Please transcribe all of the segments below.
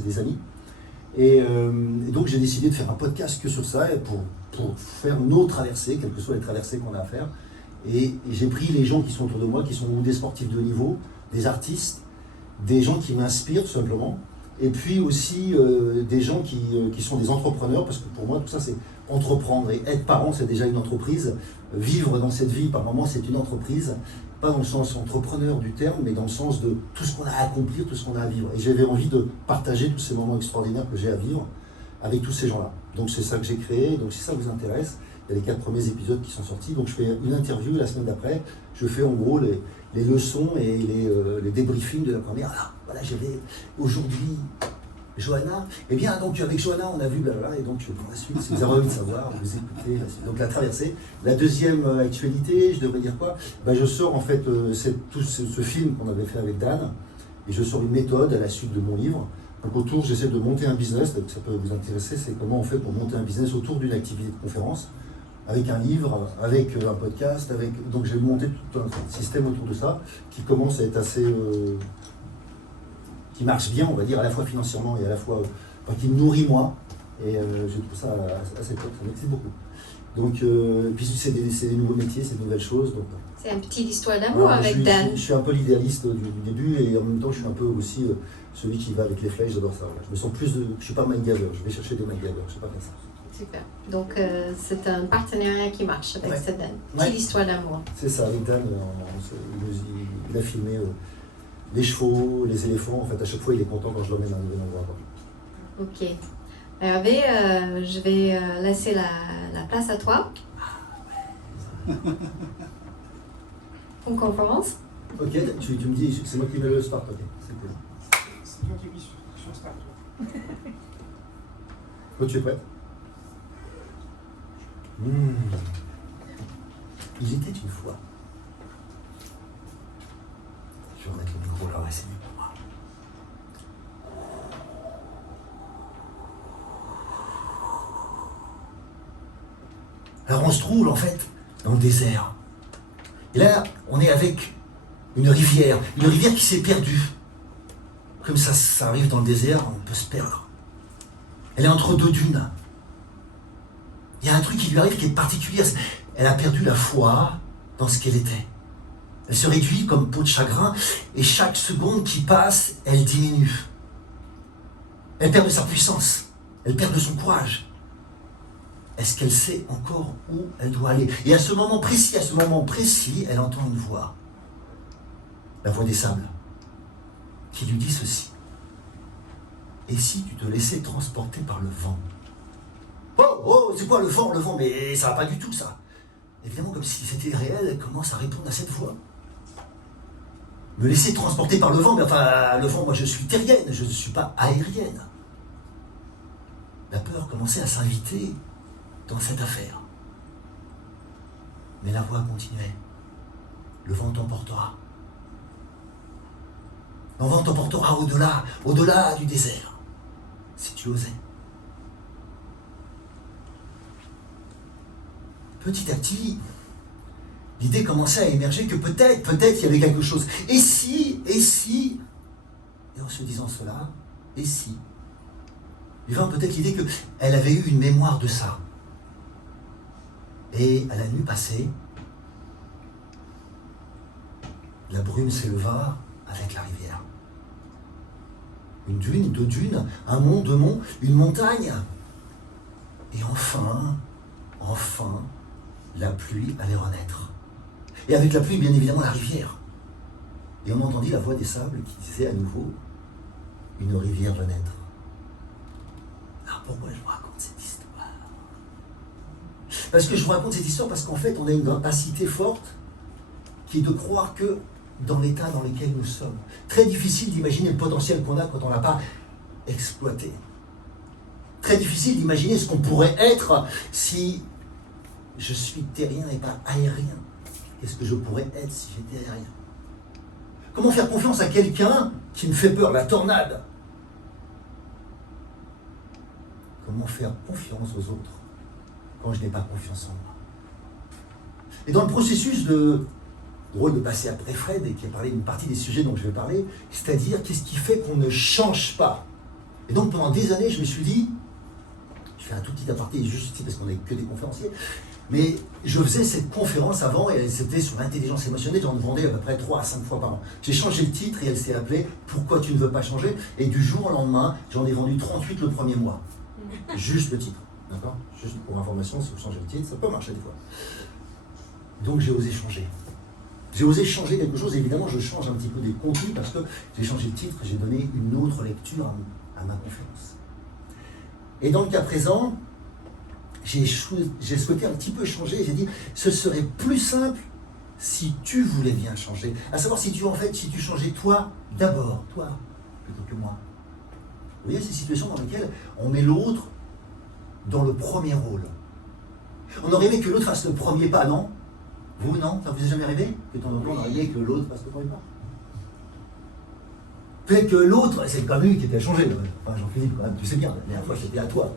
c'est des amis. Et donc j'ai décidé de faire un podcast que sur ça, pour faire nos traversées, quelles que soient les traversées qu'on a à faire. Et j'ai pris les gens qui sont autour de moi, qui sont des sportifs de haut niveau, des artistes, des gens qui m'inspirent tout simplement, et puis aussi des gens qui sont des entrepreneurs, parce que pour moi tout ça c'est entreprendre, et être parent c'est déjà une entreprise, vivre dans cette vie par moment c'est une entreprise, pas dans le sens entrepreneur du terme, mais dans le sens de tout ce qu'on a à accomplir, tout ce qu'on a à vivre. Et j'avais envie de partager tous ces moments extraordinaires que j'ai à vivre avec tous ces gens-là. Donc c'est ça que j'ai créé, donc si ça vous intéresse, il y a les 4 premiers épisodes qui sont sortis, donc je fais une interview la semaine d'après, je fais en gros les leçons et les débriefings de la première. Alors, voilà, j'avais aujourd'hui Johanna, et bien donc avec Johanna on a vu blablabla, et donc pour la suite, si vous avez envie de savoir, vous écoutez la suite. Donc la traversée. La deuxième actualité, je devrais dire quoi? Je sors en fait ce film qu'on avait fait avec Dan, et je sors une méthode à la suite de mon livre. Donc autour, j'essaie de monter un business, donc ça peut vous intéresser, c'est comment on fait pour monter un business autour d'une activité de conférence, avec un livre, avec un podcast, donc j'ai monté tout un système autour de ça, qui commence à être assez... qui marche bien, on va dire, à la fois financièrement et à la fois... qui me nourrit moi, et je trouve ça assez top, ça m'excite beaucoup. Donc, puis c'est des nouveaux métiers, c'est de nouvelles choses. Donc, c'est un petit histoire d'amour avec Dan. Je suis un peu l'idéaliste du début, et en même temps je suis un peu aussi celui qui va avec les flèches, j'adore ça. Voilà. Je me sens plus je ne suis pas MacGyver, je vais chercher des MacGyver, je ne sais pas faire ça. Super. Donc c'est un partenariat qui marche avec ce Dan. Petite histoire d'amour. C'est ça, avec Dan, il a filmé les chevaux, les éléphants. En fait, à chaque fois, il est content quand je l'emmène à un nouvel endroit. Ok. Hervé, je vais laisser la place à toi. Pour une conférence. Ok, tu me dis, c'est moi qui mets le start, ok. C'est cool. C'est toi qui mis sur start. Toi, tu es prête? Il était une fois. Je vais remettre le micro là, ouais, c'est mieux pour moi. Alors on se trouve en fait dans le désert. Et là, on est avec une rivière qui s'est perdue. Comme ça arrive dans le désert, on peut se perdre. Elle est entre 2 dunes. Il y a un truc qui lui arrive qui est particulier. Elle a perdu la foi dans ce qu'elle était. Elle se réduit comme peau de chagrin, et chaque seconde qui passe, elle diminue. Elle perd de sa puissance, elle perd de son courage. Est-ce qu'elle sait encore où elle doit aller? Et à ce moment précis, elle entend une voix. La voix des sables, qui lui dit ceci. Et si tu te laissais transporter par le vent? Oh, c'est quoi le vent? Le vent, mais ça va pas du tout, ça. Évidemment, comme si c'était réel, elle commence à répondre à cette voix. Me laisser transporter par le vent, mais enfin, le vent, moi je suis terrienne, je ne suis pas aérienne. La peur commençait à s'inviter dans cette affaire. Mais la voix continuait. Le vent t'emportera. Le vent t'emportera au-delà du désert, si tu osais. Petit à petit, l'idée commençait à émerger que peut-être il y avait quelque chose. Et si, et en se disant cela, et si, il vint peut-être l'idée qu'elle avait eu une mémoire de ça. Et à la nuit passée, la brume s'éleva avec la rivière. Une dune, 2 dunes, un mont, 2 monts, une montagne. Et enfin, la pluie allait renaître. Et avec la pluie, bien évidemment, la rivière. Et on entendit la voix des sables qui disait à nouveau, une rivière va naître. Alors pourquoi je vous raconte cette histoire? Parce que je vous raconte cette histoire parce qu'en fait, on a une capacité forte qui est de croire que dans l'état dans lequel nous sommes, très difficile d'imaginer le potentiel qu'on a quand on n'a pas exploité. Très difficile d'imaginer ce qu'on pourrait être si je suis terrien et pas aérien. Qu'est-ce que je pourrais être si j'étais aérien? Comment faire confiance à quelqu'un qui me fait peur, la tornade? Comment faire confiance aux autres quand je n'ai pas confiance en moi? Et dans le processus de passer après Fred, et qui a parlé d'une partie des sujets dont je vais parler, c'est-à-dire qu'est-ce qui fait qu'on ne change pas? Et donc pendant des années, je me suis dit, je fais un tout petit aparté juste ici parce qu'on n'est que des conférenciers, mais je faisais cette conférence avant et c'était sur l'intelligence émotionnelle, j'en vendais à peu près 3 à 5 fois par an. J'ai changé le titre et elle s'est appelée « Pourquoi tu ne veux pas changer ?» Et du jour au lendemain, j'en ai vendu 38 le premier mois. Juste le titre, d'accord? Juste pour information, si vous changez le titre, ça peut marcher des fois. Donc j'ai osé changer. J'ai osé changer quelque chose, évidemment je change un petit peu des contenus parce que j'ai changé le titre, j'ai donné une autre lecture à ma conférence. Et dans le cas présent, j'ai souhaité un petit peu changer, j'ai dit, ce serait plus simple si tu voulais bien changer. À savoir si tu changeais toi d'abord, toi, plutôt que moi. Vous voyez ces situations dans lesquelles on met l'autre dans le premier rôle. On aurait aimé que l'autre fasse le premier pas, non? Vous, non? Ça vous est jamais arrivé? Que ton emploi, on aurait aimé que l'autre fasse le premier pas. Peut-être que l'autre, c'est comme lui qui était changé. Enfin, Jean-Philippe, quand même, tu sais bien, la dernière fois, c'était à toi.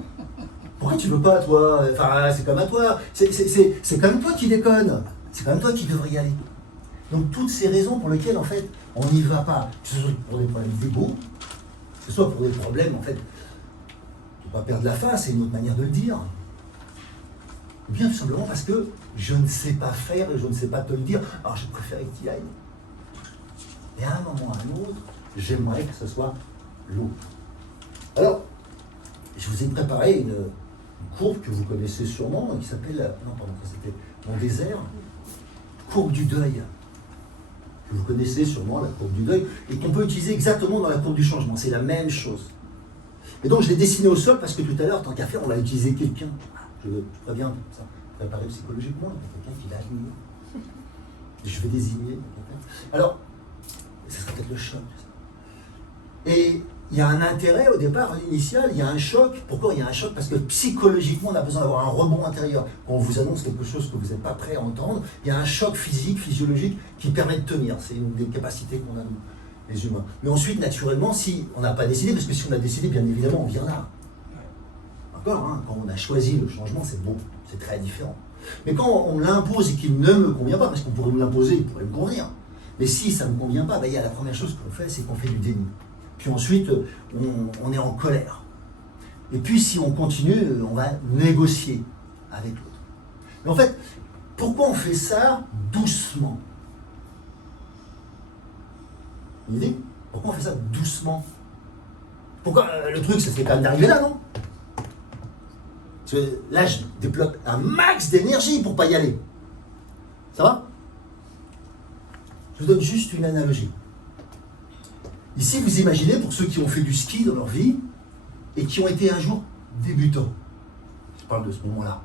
Pourquoi tu veux pas, toi? Enfin, c'est comme à toi. C'est quand même toi qui déconne. C'est quand même toi qui devrais y aller. Donc, toutes ces raisons pour lesquelles, en fait, on n'y va pas, que ce soit pour des problèmes d'ego, que ce soit pour des problèmes, en fait, ne pas perdre la face, c'est une autre manière de le dire. Ou bien tout simplement parce que je ne sais pas faire et je ne sais pas te le dire. Alors, je préférais que tu y ailles. Et à un moment ou à un autre, j'aimerais que ce soit l'autre. Alors, je vous ai préparé une courbe que vous connaissez sûrement, qui s'appelle, non pardon, c'était mon désert, courbe du deuil. Que vous connaissez sûrement, la courbe du deuil, et qu'on peut utiliser exactement dans la courbe du changement. C'est la même chose. Et donc je l'ai dessiné au sol parce que tout à l'heure, tant qu'à faire, on va utiliser quelqu'un. Je préviens ça, préparer psychologiquement, il y a quelqu'un qui l'a aligné. Je vais désigner quelqu'un. Alors, ce sera peut-être le choc. Et il y a un intérêt au départ, à l'initial, il y a un choc. Pourquoi il y a un choc? Parce que psychologiquement, on a besoin d'avoir un rebond intérieur. Quand on vous annonce quelque chose que vous n'êtes pas prêt à entendre, il y a un choc physique, physiologique qui permet de tenir. C'est une des capacités qu'on a, nous, les humains. Mais ensuite, naturellement, si on n'a pas décidé, parce que si on a décidé, bien évidemment, on vient là. D'accord, hein, quand on a choisi le changement, c'est beau, c'est très différent. Mais quand on l'impose et qu'il ne me convient pas, parce qu'on pourrait me l'imposer, il pourrait me convenir. Mais si ça ne me convient pas, ben, il y a la première chose qu'on fait, c'est qu'on fait du déni. Puis ensuite, on est en colère. Et puis si on continue, on va négocier avec l'autre. Mais en fait, pourquoi on fait ça doucement? Une idée? Pourquoi on fait ça doucement? Pourquoi le truc, ça serait quand même d'arriver là, non? Parce que là, je déploie un max d'énergie pour ne pas y aller. Ça va? Je vous donne juste une analogie. Ici, vous imaginez, pour ceux qui ont fait du ski dans leur vie et qui ont été un jour débutants. Je parle de ce moment-là.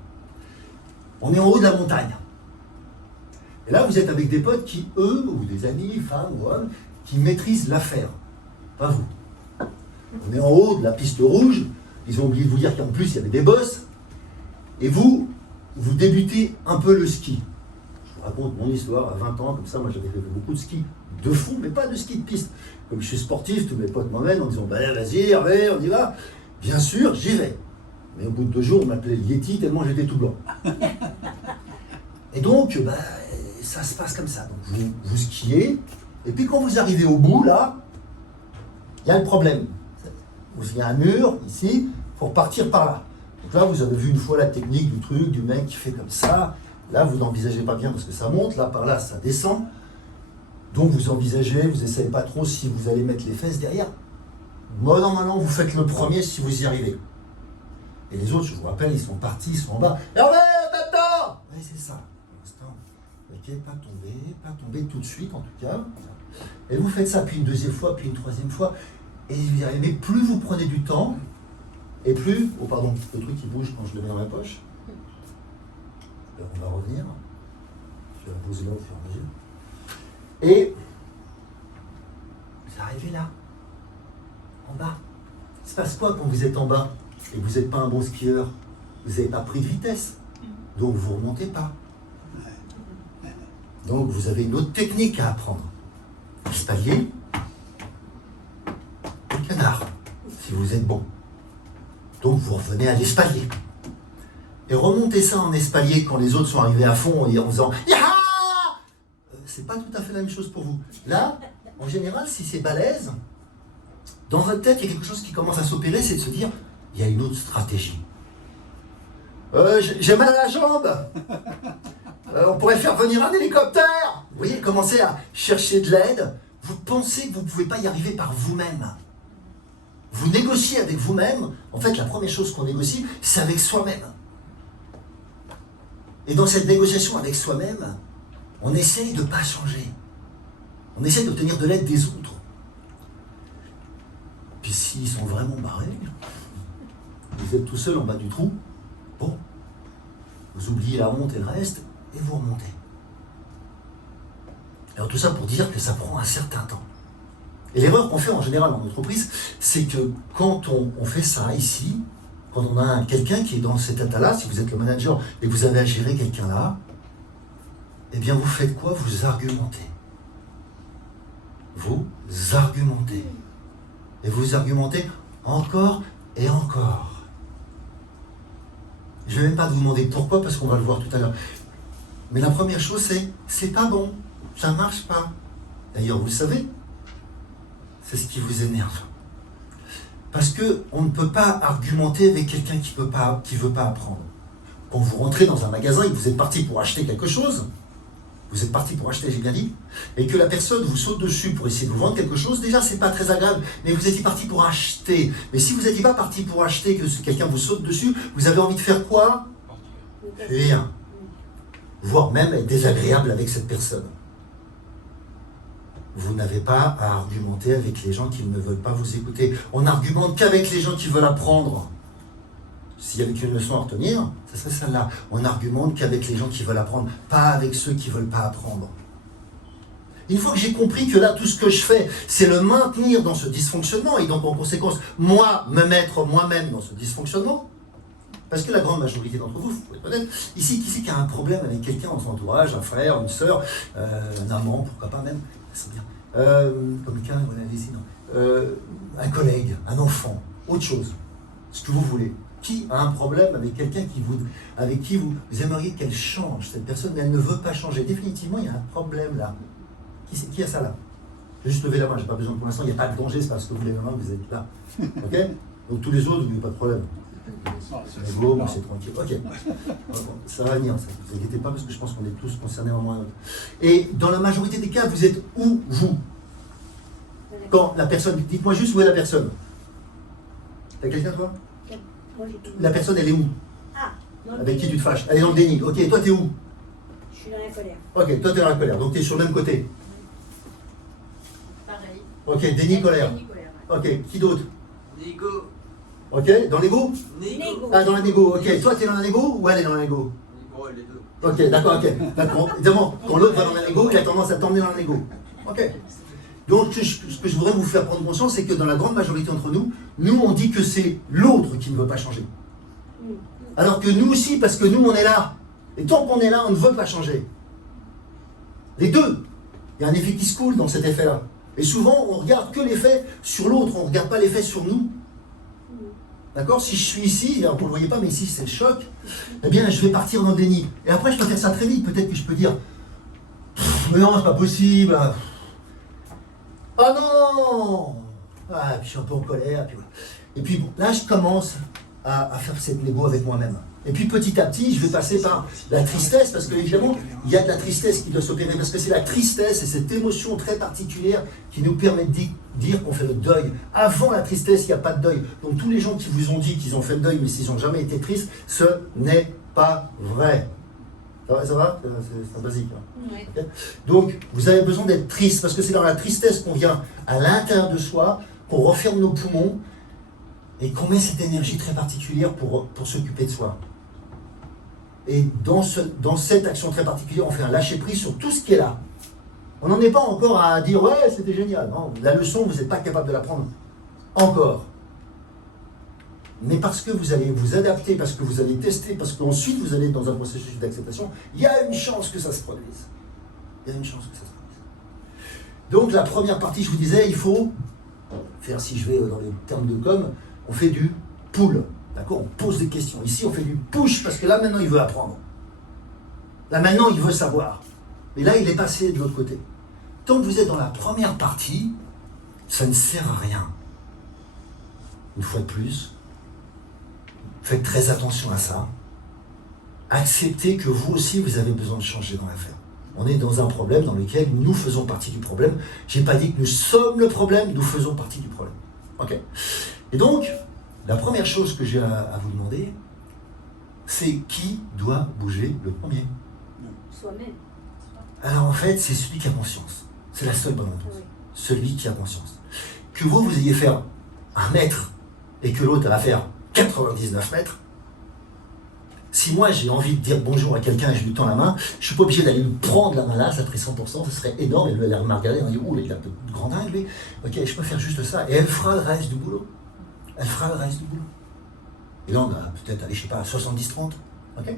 On est en haut de la montagne. Et là, vous êtes avec des potes qui, eux, ou des amis, femmes ou hommes, qui maîtrisent l'affaire. Pas vous. On est en haut de la piste rouge. Ils ont oublié de vous dire qu'en plus, il y avait des bosses. Et vous débutez un peu le ski. Je vous raconte mon histoire à 20 ans, comme ça, moi j'avais fait beaucoup de ski de fond, mais pas de ski de piste. Comme je suis sportif, tous mes potes m'emmènent en disant bah, vas-y, Hervé, on y va. Bien sûr, j'y vais. Mais au bout de 2 jours, on m'appelait Yeti tellement j'étais tout blanc. Et donc, bah, ça se passe comme ça. Donc, vous skiez, et puis quand vous arrivez au bout, là, il y a le problème. Il y a un mur, ici, il faut repartir par là. Donc là, vous avez vu une fois la technique du truc, du mec qui fait comme ça. Là, vous n'envisagez pas bien parce que ça monte. Là, par là, ça descend. Donc, vous envisagez, vous n'essayez pas trop si vous allez mettre les fesses derrière. Moi, normalement, vous faites le premier si vous y arrivez. Et les autres, je vous rappelle, ils sont partis, ils sont en bas. Hervé, t'attends! Oui, c'est ça. Pour l'instant, ok, pas tomber tout de suite, en tout cas. Et vous faites ça, puis une deuxième fois, puis une troisième fois. Et vous y arrivez, plus vous prenez du temps, et plus... Oh, pardon, le truc qui bouge quand je le mets dans ma poche. Alors, on va revenir. Je vais la poser là au fur et à mesure. Et vous arrivez là, en bas. Il se passe quoi quand vous êtes en bas et que vous n'êtes pas un bon skieur? Vous n'avez pas pris de vitesse, donc vous ne remontez pas. Donc vous avez une autre technique à apprendre. Espalier, le canard, si vous êtes bon. Donc vous revenez à l'espalier. Et remontez ça en espalier quand les autres sont arrivés à fond en disant « Yaha !» C'est pas tout à fait la même chose pour vous. Là, en général, si c'est balèze, dans votre tête, il y a quelque chose qui commence à s'opérer, c'est de se dire, il y a une autre stratégie. J'ai mal à la jambe. On pourrait faire venir un hélicoptère. Vous voyez, commencez à chercher de l'aide. Vous pensez que vous ne pouvez pas y arriver par vous-même. Vous négociez avec vous-même. En fait, la première chose qu'on négocie, c'est avec soi-même. Et dans cette négociation avec soi-même, on essaye de ne pas changer. On essaye d'obtenir de l'aide des autres. Puis s'ils sont vraiment barrés, vous êtes tout seul en bas du trou, bon, vous oubliez la honte et le reste, et vous remontez. Alors tout ça pour dire que ça prend un certain temps. Et l'erreur qu'on fait en général en entreprise, c'est que quand on fait ça ici, quand on a quelqu'un qui est dans cet état-là, si vous êtes le manager et que vous avez à gérer quelqu'un là, eh bien vous faites quoi? Vous argumentez. Vous argumentez. Et vous argumentez encore et encore. Je ne vais même pas vous demander pourquoi, parce qu'on va le voir tout à l'heure. Mais la première chose, c'est pas bon, ça ne marche pas. D'ailleurs, vous savez, c'est ce qui vous énerve. Parce qu'on ne peut pas argumenter avec quelqu'un qui ne veut pas apprendre. Quand vous rentrez dans un magasin et que vous êtes parti pour acheter quelque chose, vous êtes parti pour acheter, j'ai bien dit, et que la personne vous saute dessus pour essayer de vous vendre quelque chose, déjà c'est pas très agréable, mais vous étiez parti pour acheter. Mais si vous n'étiez pas parti pour acheter, que quelqu'un vous saute dessus, vous avez envie de faire quoi? Rien. Voire même être désagréable avec cette personne. Vous n'avez pas à argumenter avec les gens qui ne veulent pas vous écouter. On n'argumente qu'avec les gens qui veulent apprendre. S'il y avait qu'une leçon à retenir, ce serait celle-là. On n'argumente qu'avec les gens qui veulent apprendre, pas avec ceux qui ne veulent pas apprendre. Une fois que j'ai compris que là, tout ce que je fais, c'est le maintenir dans ce dysfonctionnement, et donc en conséquence, moi, me mettre moi-même dans ce dysfonctionnement, parce que la grande majorité d'entre vous, vous pouvez peut-être, ici, qui c'est qui a un problème avec quelqu'un dans son entourage, un frère, une sœur, un amant, pourquoi pas même, c'est bien, comme quelqu'un, voilà, allez-y, non, un collègue, un enfant, autre chose, ce que vous voulez. Qui a un problème avec quelqu'un avec qui vous aimeriez qu'elle change? Cette personne, elle ne veut pas changer. Définitivement, il y a un problème là. Qui a ça là? Je vais juste lever la main, je n'ai pas besoin pour l'instant, il n'y a pas de danger, c'est parce que vous levez la main que vous êtes là. Ok? Donc tous les autres, vous n'avez pas de problème. C'est beau, c'est tranquille. Ok. Ça va venir, ça. Ne vous inquiétez pas, parce que je pense qu'on est tous concernés en moins. Et dans la majorité des cas, vous êtes où, vous? Quand la personne, dites-moi juste où est la personne. T'as quelqu'un, toi? La personne, elle est où? Avec qui tu te fâches? Elle est dans le déni. Ok, et toi, t'es où? Je suis dans la colère. Ok, toi, t'es dans la colère. Donc, t'es sur le même côté. Pareil. Ok, déni, colère. Déni, colère. Ok, qui d'autre? Négo. Ok, dans l'ego? Négo. Ah, dans la négo. Ok, toi, t'es dans la négo ou elle est dans la négo? Négo, les deux. Ok, d'accord, ok. D'accord. Évidemment, quand l'autre va dans la négo, il a tendance à t'emmener dans la négo. Ok. Donc, ce que je voudrais vous faire prendre conscience, c'est que dans la grande majorité d'entre nous, on dit que c'est l'autre qui ne veut pas changer. Alors que nous aussi, parce que nous, on est là. Et tant qu'on est là, on ne veut pas changer. Les deux. Il y a un effet qui se coule dans cet effet-là. Et souvent, on regarde que l'effet sur l'autre, on ne regarde pas l'effet sur nous. D'accord? Si je suis ici, alors vous ne le voyez pas, mais ici, c'est le choc, eh bien, je vais partir dans le déni. Et après, je peux faire ça très vite. Peut-être que je peux dire, mais non, c'est pas possible. Oh non! Ah, puis je suis un peu en colère. Puis voilà. Et puis bon, là, je commence à faire cette négo avec moi-même. Et puis petit à petit, je vais passer par la tristesse, parce que évidemment, il y a de la tristesse qui doit s'opérer, parce que c'est la tristesse et cette émotion très particulière qui nous permet de dire qu'on fait le deuil. Avant la tristesse, il n'y a pas de deuil. Donc tous les gens qui vous ont dit qu'ils ont fait le deuil, mais s'ils n'ont jamais été tristes, ce n'est pas vrai. Ça va? C'est basique. Hein. Ouais. Okay. Donc, vous avez besoin d'être triste, parce que c'est dans la tristesse qu'on vient à l'intérieur de soi, qu'on referme nos poumons, et qu'on met cette énergie très particulière pour s'occuper de soi. Et dans cette action très particulière, on fait un lâcher-prise sur tout ce qui est là. On n'en est pas encore à dire « ouais, c'était génial ». Non, la leçon, vous n'êtes pas capable de la prendre encore. Mais parce que vous allez vous adapter, parce que vous allez tester, parce qu'ensuite vous allez être dans un processus d'acceptation, il y a une chance que ça se produise. Il y a une chance que ça se produise. Donc la première partie, je vous disais, il faut faire, si je vais dans les termes de com', on fait du pull. D'accord? On pose des questions. Ici, on fait du push, parce que là, maintenant, il veut apprendre. Là, maintenant, il veut savoir. Et là, il est passé de l'autre côté. Tant que vous êtes dans la première partie, ça ne sert à rien. une fois de plus, faites très attention à ça. Acceptez que vous aussi, vous avez besoin de changer dans l'affaire. On est dans un problème dans lequel nous faisons partie du problème. Je n'ai pas dit que nous sommes le problème, nous faisons partie du problème. Ok ? Et donc, la première chose que j'ai à vous demander, c'est qui doit bouger le premier ? Soi-même. Alors en fait, c'est celui qui a conscience. C'est la seule bonne réponse. Oui. Celui qui a conscience. Que vous ayez faire 1 mètre et que l'autre va faire 99 mètres, si moi j'ai envie de dire bonjour à quelqu'un et je lui tends la main, je ne suis pas obligé d'aller lui prendre la main là, ça ferait 100%, ce serait énorme, elle va me regarder, elle va dire, ouh, il a un peu de grand dingue lui, ok, je peux faire juste ça, et elle fera le reste du boulot. Elle fera le reste du boulot. Et là on a peut-être, allez, je sais pas, 70-30, ok.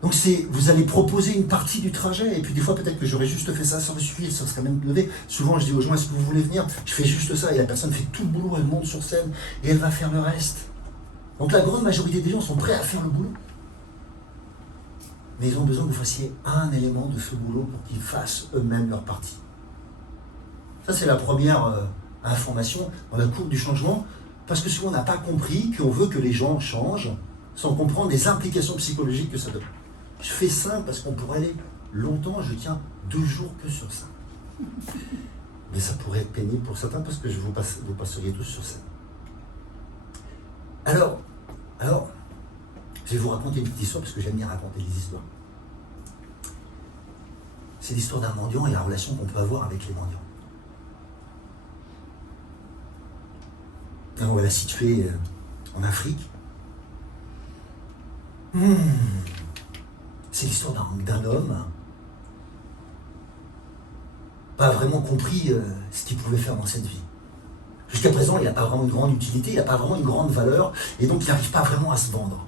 Donc vous allez proposer une partie du trajet, et puis des fois peut-être que j'aurais juste fait ça, ça aurait suffi, ça serait même levé. Souvent je dis aux gens, est-ce que vous voulez venir ? Je fais juste ça, et la personne fait tout le boulot, elle monte sur scène, et elle va faire le reste. Donc la grande majorité des gens sont prêts à faire le boulot. Mais ils ont besoin que vous fassiez un élément de ce boulot pour qu'ils fassent eux-mêmes leur partie. Ça c'est la première information dans la courbe du changement, parce que souvent on n'a pas compris qu'on veut que les gens changent sans comprendre les implications psychologiques que ça donne. Je fais simple parce qu'on pourrait aller longtemps, je tiens 2 jours que sur ça. Mais ça pourrait être pénible pour certains parce que vous passeriez tous sur scène. Alors, je vais vous raconter une petite histoire parce que j'aime bien raconter des histoires. C'est l'histoire d'un mendiant et la relation qu'on peut avoir avec les mendiants. Alors, on va la situer en Afrique. C'est l'histoire d'un homme pas vraiment compris ce qu'il pouvait faire dans cette vie. Jusqu'à présent, il n'a pas vraiment une grande utilité, il n'a pas vraiment une grande valeur, et donc il n'arrive pas vraiment à se vendre.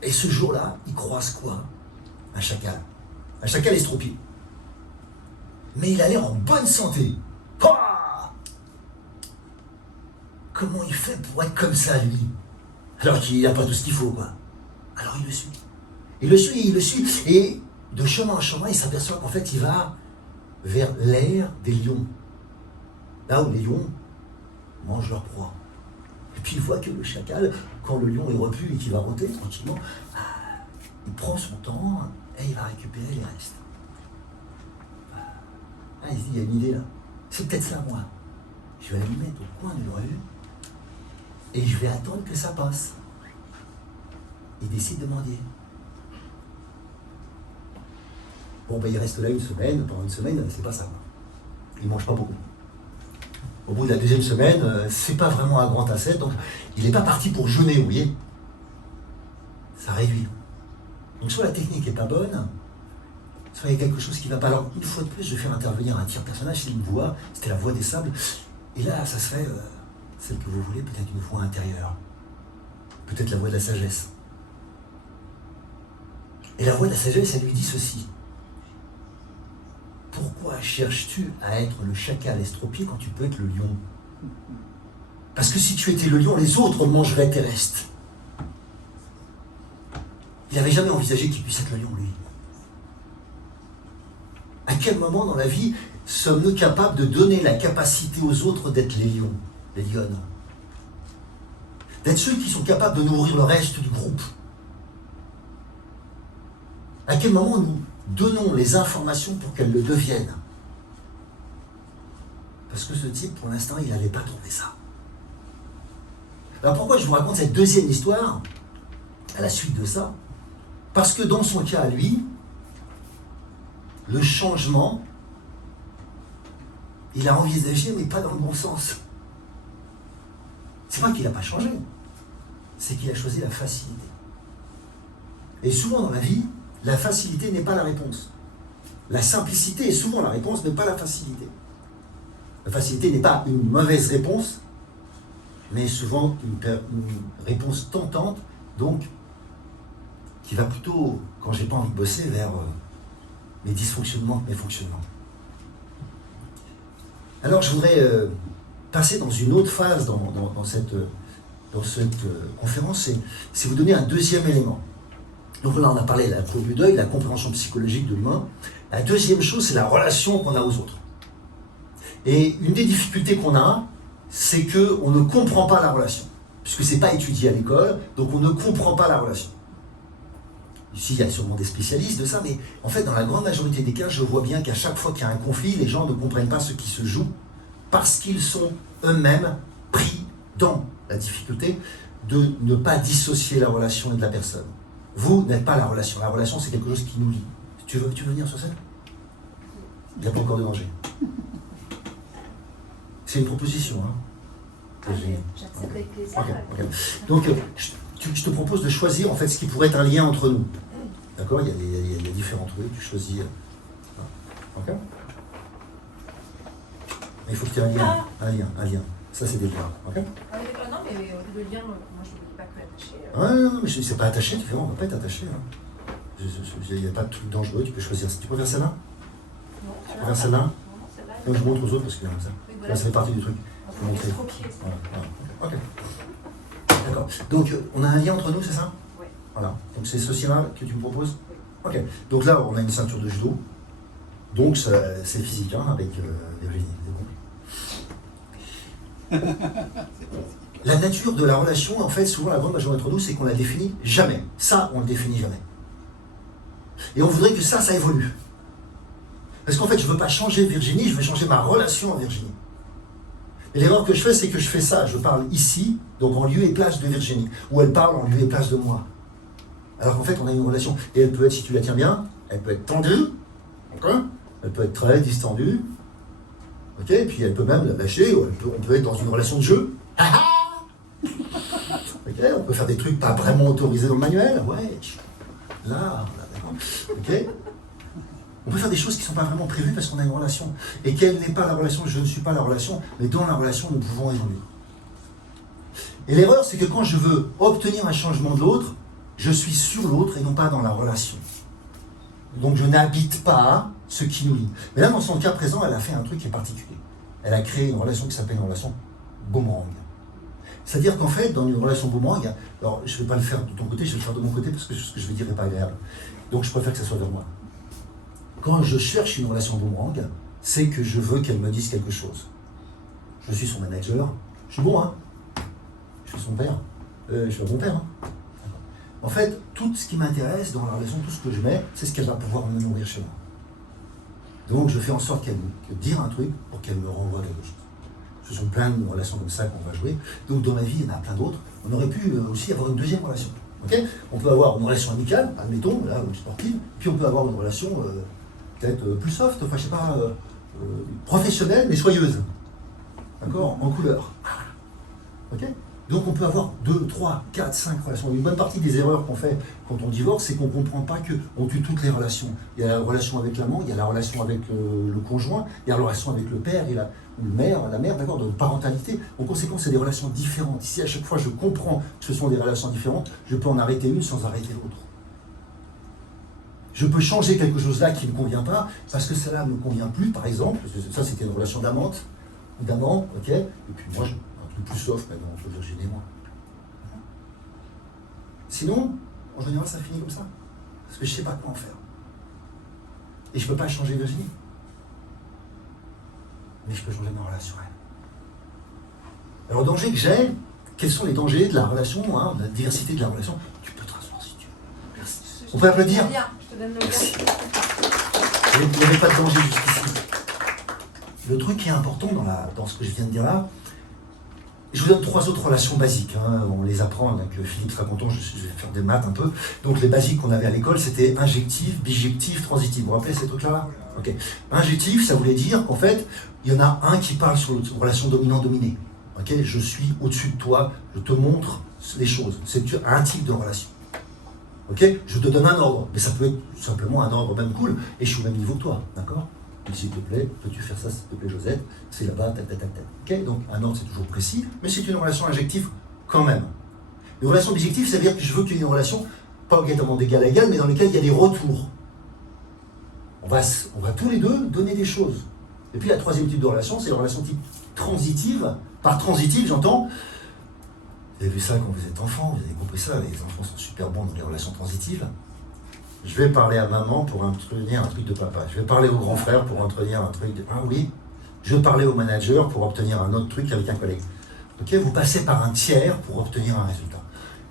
Et ce jour-là, il croise quoi ? Un chacal estropié. Mais il a l'air en bonne santé. Ah ! Comment il fait pour être comme ça, lui ? Alors qu'il n'a pas tout ce qu'il faut, quoi. Alors il le suit. Il le suit, et de chemin en chemin, il s'aperçoit qu'en fait, il va vers l'aire des lions. Là où les lions mangent leur proie. Et puis il voit que le chacal, quand le lion est repu et qu'il va rôter tranquillement, il prend son temps et il va récupérer les restes. Il se dit, il y a une idée là. C'est peut-être ça, moi. Je vais aller me mettre au coin d'une rue et je vais attendre que ça passe. Il décide de mendier. Bon, il reste là une semaine. Pendant une semaine, c'est pas ça. Il mange pas beaucoup. Au bout de la 2e semaine, c'est pas vraiment un grand ascète, donc il n'est pas parti pour jeûner, vous voyez. Ça réduit. Donc soit la technique n'est pas bonne, soit il y a quelque chose qui ne va pas. Alors, une fois de plus, je vais faire intervenir un tiers personnage, c'est une voix, c'était la voix des sables. Et là, ça serait celle que vous voulez, peut-être une voix intérieure. Peut-être la voix de la sagesse. Et la voix de la sagesse, elle lui dit ceci. Pourquoi cherches-tu à être le chacal estropié quand tu peux être le lion ? Parce que si tu étais le lion, les autres mangeraient tes restes. Il n'avait jamais envisagé qu'il puisse être le lion, lui. À quel moment dans la vie sommes-nous capables de donner la capacité aux autres d'être les lions, les lionnes ? D'être ceux qui sont capables de nourrir le reste du groupe ? À quel moment nous donnons les informations pour qu'elles le deviennent ? Parce que ce type, pour l'instant, il n'avait pas trouvé ça. Alors pourquoi je vous raconte cette 2e histoire à la suite de ça ? Parce que dans son cas, lui, le changement, il a envisagé, mais pas dans le bon sens. C'est pas qu'il n'a pas changé, c'est qu'il a choisi la facilité. Et souvent dans la vie, la facilité n'est pas la réponse. La simplicité est souvent la réponse, mais pas la facilité. La facilité n'est pas une mauvaise réponse, mais souvent une réponse tentante, donc qui va plutôt, quand j'ai pas envie de bosser, vers mes dysfonctionnements, mes fonctionnements. Alors je voudrais passer dans une autre phase dans cette conférence, c'est vous donner un 2e élément. Donc là, on a parlé de la courbe du deuil, la compréhension psychologique de l'humain. La 2e chose, c'est la relation qu'on a aux autres. Et une des difficultés qu'on a, c'est qu'on ne comprend pas la relation. Puisque ce n'est pas étudié à l'école, donc on ne comprend pas la relation. Ici, il y a sûrement des spécialistes de ça, mais en fait, dans la grande majorité des cas, je vois bien qu'à chaque fois qu'il y a un conflit, les gens ne comprennent pas ce qui se joue, parce qu'ils sont eux-mêmes pris dans la difficulté de ne pas dissocier la relation et de la personne. Vous n'êtes pas la relation. La relation, c'est quelque chose qui nous lie. Tu veux venir sur scène? Il n'y a pas encore de danger. C'est une proposition, hein. J'accepte avec plaisir. Ok. Donc, je te propose de choisir en fait ce qui pourrait être un lien entre nous. D'accord? Il y a différents trucs, tu choisis. Ok? Il faut que tu aies un lien. Ça, c'est déjà. Ok? Non, mais le lien, moi je ne dis pas que attaché. Non, mais c'est pas attaché, tu fais, on ne va pas être attaché. Il n'y a pas de truc dangereux, tu peux choisir. Tu préfères celle-là? Non, Tu préfères celle-là? Non, celle-là. Donc, je montre aux autres parce que comme ça. Oui, Là, voilà. ça fait partie du truc. On peut trop pied. Ok. D'accord. Donc, on a un lien entre nous, c'est ça? Oui. Voilà. Donc, c'est ceci-là que tu me proposes? Oui. Ok. Donc là, on a une ceinture de judo. Donc, c'est physique, hein, avec Virginie. La nature de la relation, en fait, souvent, la grande majorité d'entre nous, c'est qu'on la définit jamais. Ça, on ne le définit jamais. Et on voudrait que ça évolue. Parce qu'en fait, je ne veux pas changer Virginie, je veux changer ma relation à Virginie. Et l'erreur que je fais, c'est que je fais ça. Je parle ici, donc en lieu et place de Virginie, ou elle parle en lieu et place de moi. Alors qu'en fait, on a une relation, et elle peut être, si tu la tiens bien, elle peut être tendue, okay, elle peut être très distendue, ok, et puis elle peut même la lâcher, ou on peut être dans une relation de jeu. Ok, on peut faire des trucs pas vraiment autorisés dans le manuel, ouais, là, d'accord, ok. On peut faire des choses qui ne sont pas vraiment prévues parce qu'on a une relation. Et quelle n'est pas la relation, je ne suis pas la relation, mais dans la relation, nous pouvons évoluer. Et l'erreur, c'est que quand je veux obtenir un changement de l'autre, je suis sur l'autre et non pas dans la relation. Donc je n'habite pas ce qui nous lie. Mais là, dans son cas présent, elle a fait un truc qui est particulier. Elle a créé une relation qui s'appelle une relation boomerang. C'est-à-dire qu'en fait, dans une relation boomerang, alors je ne vais pas le faire de ton côté, je vais le faire de mon côté parce que ce que je vais dire n'est pas agréable. Donc je préfère que ça soit vers moi. Quand je cherche une relation boomerang, c'est que je veux qu'elle me dise quelque chose. Je suis son manager, je suis bon, hein? Je suis son père, je suis un bon père, hein? En fait, tout ce qui m'intéresse dans la relation, tout ce que je mets, c'est ce qu'elle va pouvoir me nourrir chez moi. Donc je fais en sorte qu'elle me dise un truc pour qu'elle me renvoie quelque chose. Ce sont plein de relations comme ça qu'on va jouer. Donc dans ma vie, il y en a plein d'autres. On aurait pu aussi avoir une deuxième relation. Okay, on peut avoir une relation amicale, admettons, là, ou sportive, puis on peut avoir une relation peut-être plus soft, enfin je sais pas, professionnelle mais joyeuse. D'accord? En couleur. Ok? Donc on peut avoir 2, 3, 4, 5 relations. Une bonne partie des erreurs qu'on fait quand on divorce, c'est qu'on ne comprend pas qu'on tue toutes les relations. Il y a la relation avec l'amant, il y a la relation avec le conjoint, il y a la relation avec le père et la mère, d'accord, de parentalité. En conséquence, c'est des relations différentes. Si à chaque fois je comprends que ce sont des relations différentes, je peux en arrêter une sans arrêter l'autre. Je peux changer quelque chose là qui ne me convient pas, parce que cela ne me convient plus, par exemple. Ça, c'était une relation d'amante, ou d'amant, ok? Et puis moi, un truc plus soft maintenant, entre Virginie et moi. Sinon, en général, ça finit comme ça. Parce que je ne sais pas quoi en faire. Et je ne peux pas changer Virginie. Mais je peux changer ma relation à elle. Alors, le danger que j'ai, quels sont les dangers de la relation, hein, de la diversité de la relation? Tu peux te rasseoir si tu veux. Merci. On peut applaudir? Je te donne le lien. Il n'y avait pas de danger jusqu'ici. Le truc qui est important dans ce que je viens de dire là, je vous donne 3 autres relations basiques. Hein, on les apprend, donc Philippe sera content, je vais faire des maths un peu. Donc les basiques qu'on avait à l'école, c'était injectif, bijectif, transitif. Vous vous rappelez ces trucs-là? Ok. Injectif, ça voulait dire qu'en fait, il y en a un qui parle sur la relation dominant-dominé. Ok, je suis au-dessus de toi, je te montre les choses. C'est un type de relation. Ok, je te donne un ordre, mais ça peut être simplement un ordre même cool, et je suis au même niveau que toi, d'accord? S'il te plaît, peux-tu faire ça, s'il te plaît, Josette? C'est là-bas, tac. Ok, donc un ordre c'est toujours précis, mais c'est une relation injective quand même. Une relation bijective, ça veut dire que je veux qu'il y ait une relation, pas obligatoirement d'égal à égal, mais dans laquelle il y a des retours. On va tous les deux donner des choses. Et puis la troisième type de relation, c'est la relation type transitive. Par transitive, j'entends, vous avez vu ça quand vous êtes enfant, vous avez compris ça, les enfants sont super bons dans les relations transitives. Je vais parler à maman pour entretenir un truc de papa. Je vais parler au grand frère pour entretenir un truc de... Ah oui, Je parlais au manager pour obtenir un autre truc avec un collègue. Ok, vous passez par un tiers pour obtenir un résultat.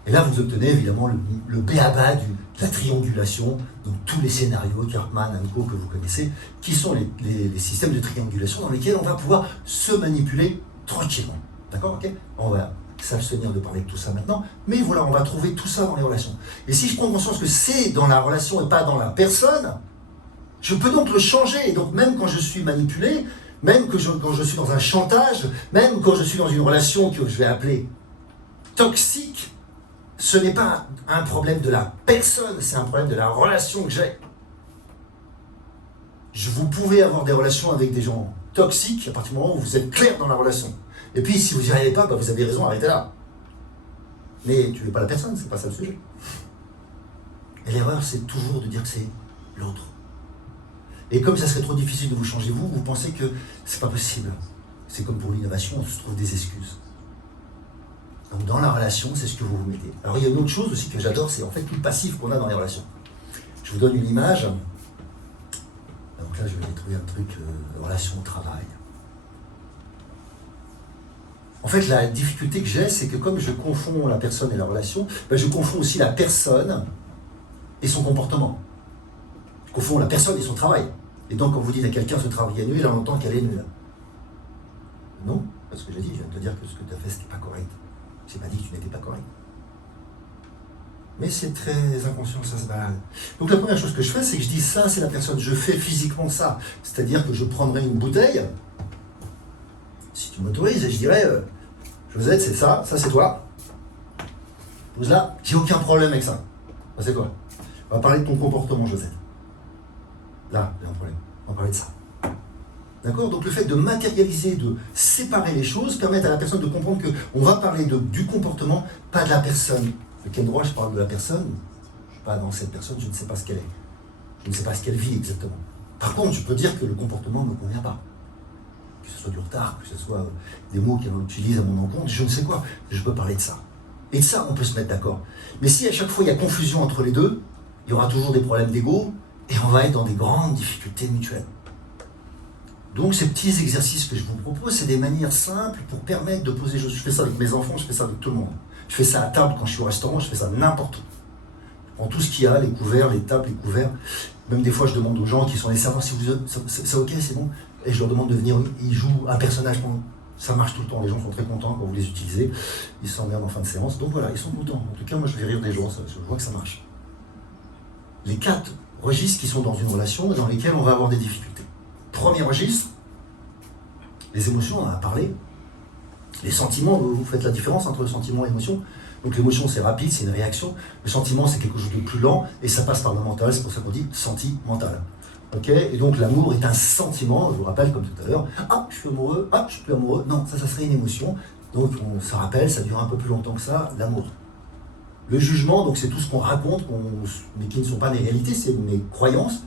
Et là, vous obtenez évidemment le b.a.-ba de la triangulation, donc tous les scénarios, Karpman, Co. que vous connaissez, qui sont les systèmes de triangulation dans lesquels on va pouvoir se manipuler tranquillement. D'accord, ok? On va s'abstenir de parler de tout ça maintenant, mais voilà, on va trouver tout ça dans les relations. Et si je prends conscience que c'est dans la relation et pas dans la personne, je peux donc le changer. Et donc même quand je suis manipulé, même quand je suis dans un chantage, même quand je suis dans une relation que je vais appeler toxique, ce n'est pas un problème de la personne, c'est un problème de la relation que j'ai. Vous pouvez avoir des relations avec des gens toxiques à partir du moment où vous êtes clair dans la relation. Et puis si vous n'y arrivez pas, vous avez raison, arrêtez là. Mais tu n'es pas la personne, c'est pas ça le sujet. Et l'erreur, c'est toujours de dire que c'est l'autre. Et comme ça serait trop difficile de vous changer vous pensez que c'est pas possible. C'est comme pour l'innovation, on se trouve des excuses. Donc dans la relation, c'est ce que vous vous mettez. Alors il y a une autre chose aussi que j'adore, c'est en fait tout le passif qu'on a dans les relations. Je vous donne une image. Donc là, je vais trouver un truc, relation au travail. En fait, la difficulté que j'ai, c'est que comme je confonds la personne et la relation, je confonds aussi la personne et son comportement. Je confonds la personne et son travail. Et donc, quand vous dites à quelqu'un ce travail est nul, on entend qu'elle est nulle. Non, parce que j'ai dit, je viens de te dire que ce que tu as fait, c'était pas correct. Je n'ai pas dit que tu n'étais pas correct. Mais c'est très inconscient, ça se balade. Donc la première chose que je fais, c'est que je dis ça, c'est la personne. Je fais physiquement ça. C'est-à-dire que je prendrai une bouteille, si tu m'autorises, et je dirais, Josette, c'est ça c'est toi. Pose là, j'ai aucun problème avec ça. Ça c'est toi. On va parler de ton comportement, Josette. Là, il y a un problème. On va parler de ça. D'accord? Donc le fait de matérialiser, de séparer les choses, permet à la personne de comprendre qu'on va parler du comportement, pas de la personne. De quel droit je parle de la personne? Je ne suis pas dans cette personne, je ne sais pas ce qu'elle est. Je ne sais pas ce qu'elle vit exactement. Par contre, je peux dire que le comportement ne me convient pas. Que ce soit du retard, que ce soit des mots qu'elle utilise à mon encontre, je ne sais quoi. Je peux parler de ça. Et de ça, on peut se mettre d'accord. Mais si à chaque fois il y a confusion entre les deux, il y aura toujours des problèmes d'ego et on va être dans des grandes difficultés mutuelles. Donc ces petits exercices que je vous propose, c'est des manières simples pour permettre de poser les choses. Je fais ça avec mes enfants, je fais ça avec tout le monde. Je fais ça à table quand je suis au restaurant, je fais ça n'importe où. Je prends tout ce qu'il y a, les couverts, les tables, les couverts. Même des fois, je demande aux gens qui sont les serveurs si c'est ok, c'est bon. Et je leur demande de venir, ils jouent un personnage. Ça marche tout le temps, les gens sont très contents quand vous les utilisez. Ils s'emmerdent en fin de séance. Donc voilà, ils sont contents. En tout cas, moi, je vais rire des gens, je vois que ça marche. Les 4 registres qui sont dans une relation et dans lesquels on va avoir des difficultés. Premier registre, les émotions, on en a parlé. Les sentiments, vous faites la différence entre le sentiment et l'émotion. Donc l'émotion, c'est rapide, c'est une réaction. Le sentiment, c'est quelque chose de plus lent et ça passe par le mental, c'est pour ça qu'on dit sentimental. Ok? Et donc l'amour est un sentiment, je vous rappelle comme tout à l'heure, ah, je suis amoureux, ah, je suis plus amoureux. Non, ça serait une émotion. Donc on se rappelle, ça dure un peu plus longtemps que ça, l'amour. Le jugement, donc c'est tout ce qu'on raconte, mais qui ne sont pas des réalités, c'est mes croyances,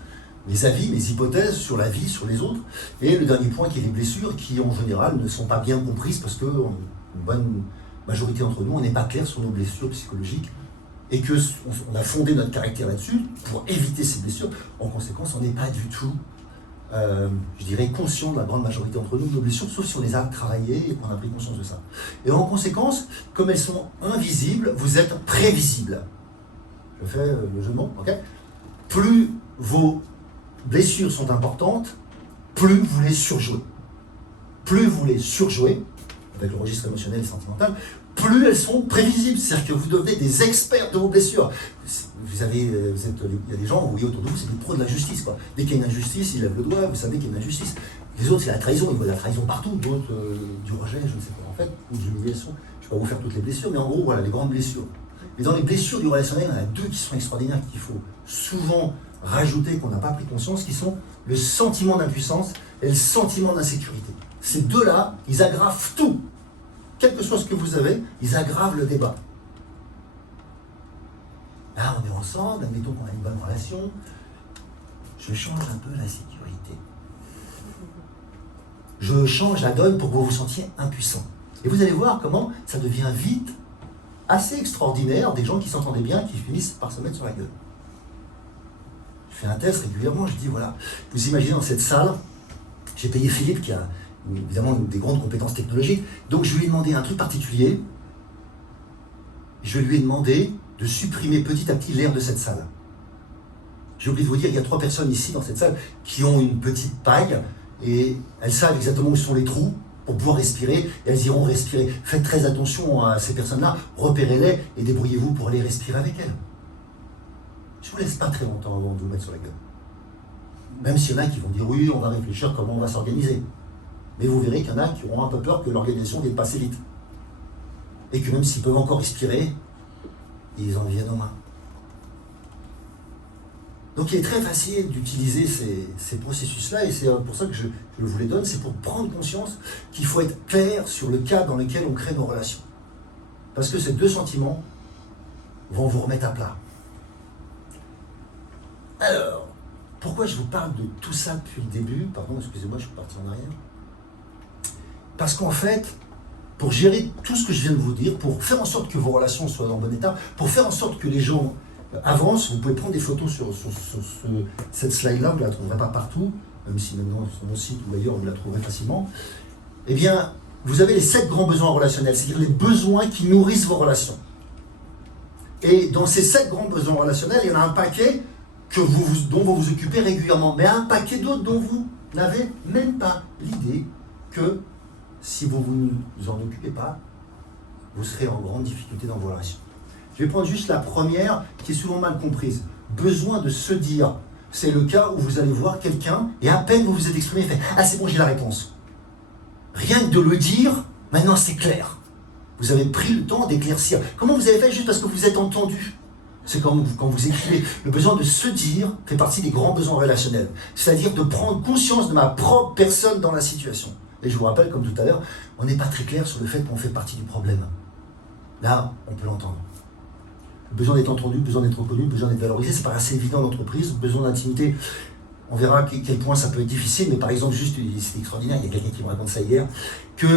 mes avis, mes hypothèses sur la vie, sur les autres. Et le dernier point qui est les blessures, qui en général ne sont pas bien comprises parce que une bonne majorité d'entre nous, on n'est pas clair sur nos blessures psychologiques et qu'on a fondé notre caractère là-dessus pour éviter ces blessures. En conséquence, on n'est pas du tout, je dirais, conscient de la grande majorité d'entre nous de nos blessures, sauf si on les a travaillées et qu'on a pris conscience de ça. Et en conséquence, comme elles sont invisibles, vous êtes prévisibles. Je fais le jeu de mots, ok? Plus vos blessures sont importantes, plus vous les surjouez. Plus vous les surjouez, avec le registre émotionnel et sentimental, plus elles sont prévisibles. C'est-à-dire que vous devenez des experts de vos blessures. Il y a des gens, vous voyez autour de vous, c'est des pros de la justice, quoi. Dès qu'il y a une injustice, ils lèvent le doigt, vous savez qu'il y a une injustice. Les autres, c'est la trahison, ils voient la trahison partout. D'autres, du rejet, je ne sais pas en fait, ou de l'humiliation. Je ne vais pas vous faire toutes les blessures, mais en gros, voilà, les grandes blessures. Et dans les blessures du relationnel, il y en a 2 qui sont extraordinaires, qu'il faut souvent rajouter, qu'on n'a pas pris conscience, qui sont le sentiment d'impuissance et le sentiment d'insécurité. Ces 2-là, ils aggravent tout. Quel que soit ce que vous avez, ils aggravent le débat. Là, on est ensemble, admettons qu'on a une bonne relation. Je change un peu la sécurité. Je change la donne pour que vous vous sentiez impuissant. Et vous allez voir comment ça devient vite assez extraordinaire, des gens qui s'entendaient bien, qui finissent par se mettre sur la gueule. Je fais un test régulièrement, je dis voilà, vous imaginez dans cette salle, j'ai payé Philippe qui a évidemment des grandes compétences technologiques. Donc je lui ai demandé un truc particulier. Je lui ai demandé de supprimer petit à petit l'air de cette salle. J'ai oublié de vous dire, il y a 3 personnes ici dans cette salle qui ont une petite paille et elles savent exactement où sont les trous pour pouvoir respirer et elles iront respirer. Faites très attention à ces personnes-là, repérez-les et débrouillez-vous pour aller respirer avec elles. Je ne vous laisse pas très longtemps avant de vous mettre sur la gueule. Même s'il y en a qui vont dire oui, on va réfléchir comment on va s'organiser. Mais vous verrez qu'il y en a qui auront un peu peur que l'organisation vienne passer vite. Et que même s'ils peuvent encore respirer, ils en viennent aux mains. Donc il est très facile d'utiliser ces processus-là, et c'est pour ça que je vous les donne, c'est pour prendre conscience qu'il faut être clair sur le cadre dans lequel on crée nos relations. Parce que ces 2 sentiments vont vous remettre à plat. Alors, pourquoi je vous parle de tout ça depuis le début? Pardon, excusez-moi, je suis parti en arrière. Parce qu'en fait, pour gérer tout ce que je viens de vous dire, pour faire en sorte que vos relations soient dans bon état, pour faire en sorte que les gens avancent, vous pouvez prendre des photos sur cette slide-là, vous ne la trouverez pas partout, même si maintenant sur mon site ou ailleurs vous la trouverez facilement. Eh bien, vous avez les 7 grands besoins relationnels, c'est-à-dire les besoins qui nourrissent vos relations. Et dans ces 7 grands besoins relationnels, il y en a un paquet dont vous vous occupez régulièrement, mais un paquet d'autres dont vous n'avez même pas l'idée que si vous ne vous en occupez pas, vous serez en grande difficulté dans vos relations. Je vais prendre juste la première, qui est souvent mal comprise. Besoin de se dire. C'est le cas où vous allez voir quelqu'un, et à peine vous vous êtes exprimé, fait « Ah, c'est bon, j'ai la réponse ». Rien que de le dire, maintenant c'est clair. Vous avez pris le temps d'éclaircir. Comment vous avez fait juste parce que vous êtes entendu? C'est comme quand vous écrivez. Le besoin de se dire fait partie des grands besoins relationnels. C'est-à-dire de prendre conscience de ma propre personne dans la situation. Et je vous rappelle, comme tout à l'heure, on n'est pas très clair sur le fait qu'on fait partie du problème. Là, on peut l'entendre. Besoin d'être entendu, besoin d'être reconnu, besoin d'être valorisé, c'est pas assez évident en entreprise, besoin d'intimité. On verra à quel point ça peut être difficile, mais par exemple, juste, c'est extraordinaire, il y a quelqu'un qui me raconte ça hier, qu'il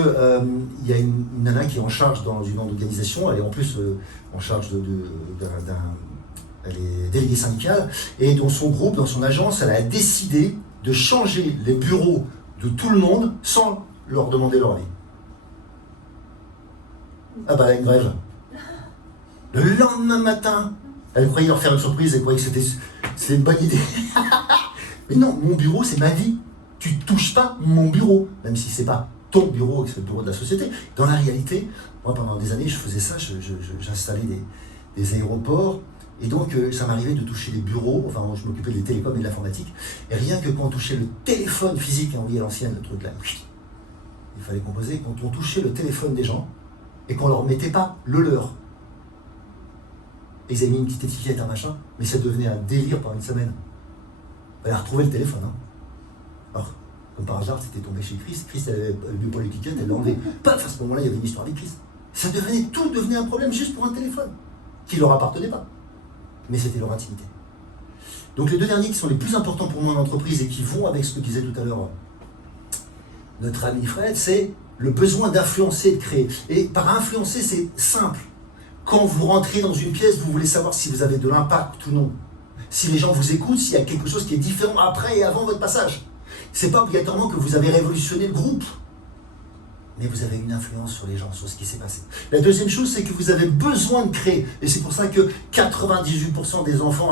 y a une nana qui est en charge dans une organisation, elle est en plus en charge elle est déléguée syndicale, et dans son groupe, dans son agence, elle a décidé de changer les bureaux de tout le monde sans leur demander leur avis. Ah bah, elle a une grève. Le lendemain matin, elle croyait leur faire une surprise, elle croyait que c'était une bonne idée. Mais non, mon bureau, c'est ma vie. Tu ne touches pas mon bureau, même si ce n'est pas ton bureau, c'est le bureau de la société. Dans la réalité, moi, pendant des années, je faisais ça, j'installais des aéroports, et donc ça m'arrivait de toucher les bureaux, enfin, je m'occupais des télécoms et de l'informatique, et rien que quand on touchait le téléphone physique, hein, oui, à l'ancienne, le truc là, il fallait composer, quand on touchait le téléphone des gens, et qu'on ne leur mettait pas le leur, ils avaient mis une petite étiquette, un machin, mais ça devenait un délire pendant une semaine. Elle a retrouvé le téléphone. Hein. Alors, comme par hasard, c'était tombé chez Chris. Chris, elle avait vu pas l'étiquette, elle l'a enlevé. Paf, à ce moment-là, il y avait une histoire avec Chris. Tout devenait un problème juste pour un téléphone, qui ne leur appartenait pas. Mais c'était leur intimité. Donc les 2 derniers qui sont les plus importants pour moi en entreprise et qui vont avec ce que disait tout à l'heure notre ami Fred, c'est le besoin d'influencer, de créer. Et par influencer, c'est simple. Quand vous rentrez dans une pièce, vous voulez savoir si vous avez de l'impact ou non. Si les gens vous écoutent, s'il y a quelque chose qui est différent après et avant votre passage. Ce n'est pas obligatoirement que vous avez révolutionné le groupe, mais vous avez une influence sur les gens, sur ce qui s'est passé. La deuxième chose, c'est que vous avez besoin de créer. Et c'est pour ça que 98% des enfants,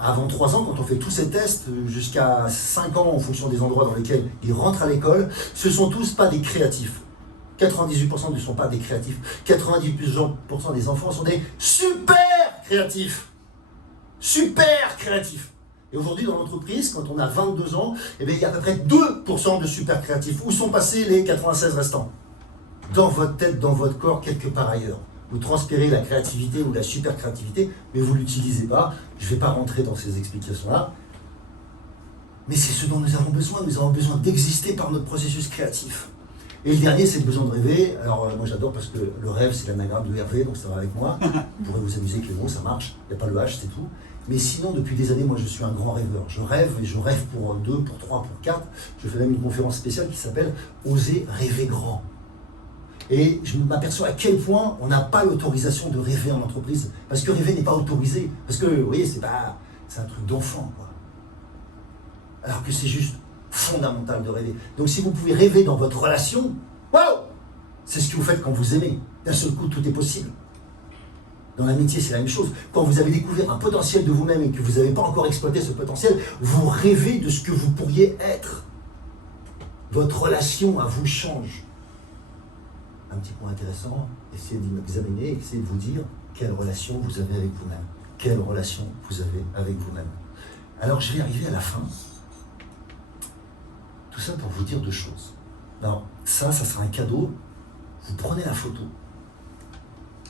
avant 3 ans, quand on fait tous ces tests, jusqu'à 5 ans, en fonction des endroits dans lesquels ils rentrent à l'école, ce ne sont tous pas des créatifs. 98% ne sont pas des créatifs. 98% des enfants sont des super créatifs. Super créatifs. Et aujourd'hui, dans l'entreprise, quand on a 22 ans, eh bien, il y a à peu près 2% de super créatifs. Où sont passés les 96 restants? Dans votre tête, dans votre corps, quelque part ailleurs. Vous transpirez la créativité ou la super créativité, mais vous ne l'utilisez pas. Je ne vais pas rentrer dans ces explications-là. Mais c'est ce dont nous avons besoin. Nous avons besoin d'exister par notre processus créatif. Et le dernier, c'est le besoin de rêver. Alors, moi, j'adore parce que le rêve, c'est l'anagramme de Hervé, donc ça va avec moi. Vous pourrez vous amuser avec les mots, ça marche. Il n'y a pas le H, c'est tout. Mais sinon, depuis des années, moi, je suis un grand rêveur. Je rêve, et je rêve pour 2, pour 3, pour 4. Je fais même une conférence spéciale qui s'appelle « Oser rêver grand ». Et je m'aperçois à quel point on n'a pas l'autorisation de rêver en entreprise. Parce que rêver n'est pas autorisé. Parce que, vous voyez, c'est un truc d'enfant, quoi. Alors que c'est juste fondamental de rêver. Donc si vous pouvez rêver dans votre relation, waouh, c'est ce que vous faites quand vous aimez. D'un seul coup, tout est possible. Dans l'amitié, c'est la même chose. Quand vous avez découvert un potentiel de vous-même et que vous n'avez pas encore exploité ce potentiel, vous rêvez de ce que vous pourriez être. Votre relation à vous change. Un petit point intéressant, essayez d'examiner, essayez de vous dire quelle relation vous avez avec vous-même. Quelle relation vous avez avec vous-même. Alors je vais arriver à la fin. Tout ça pour vous dire deux choses. Alors ça sera un cadeau. Vous prenez la photo.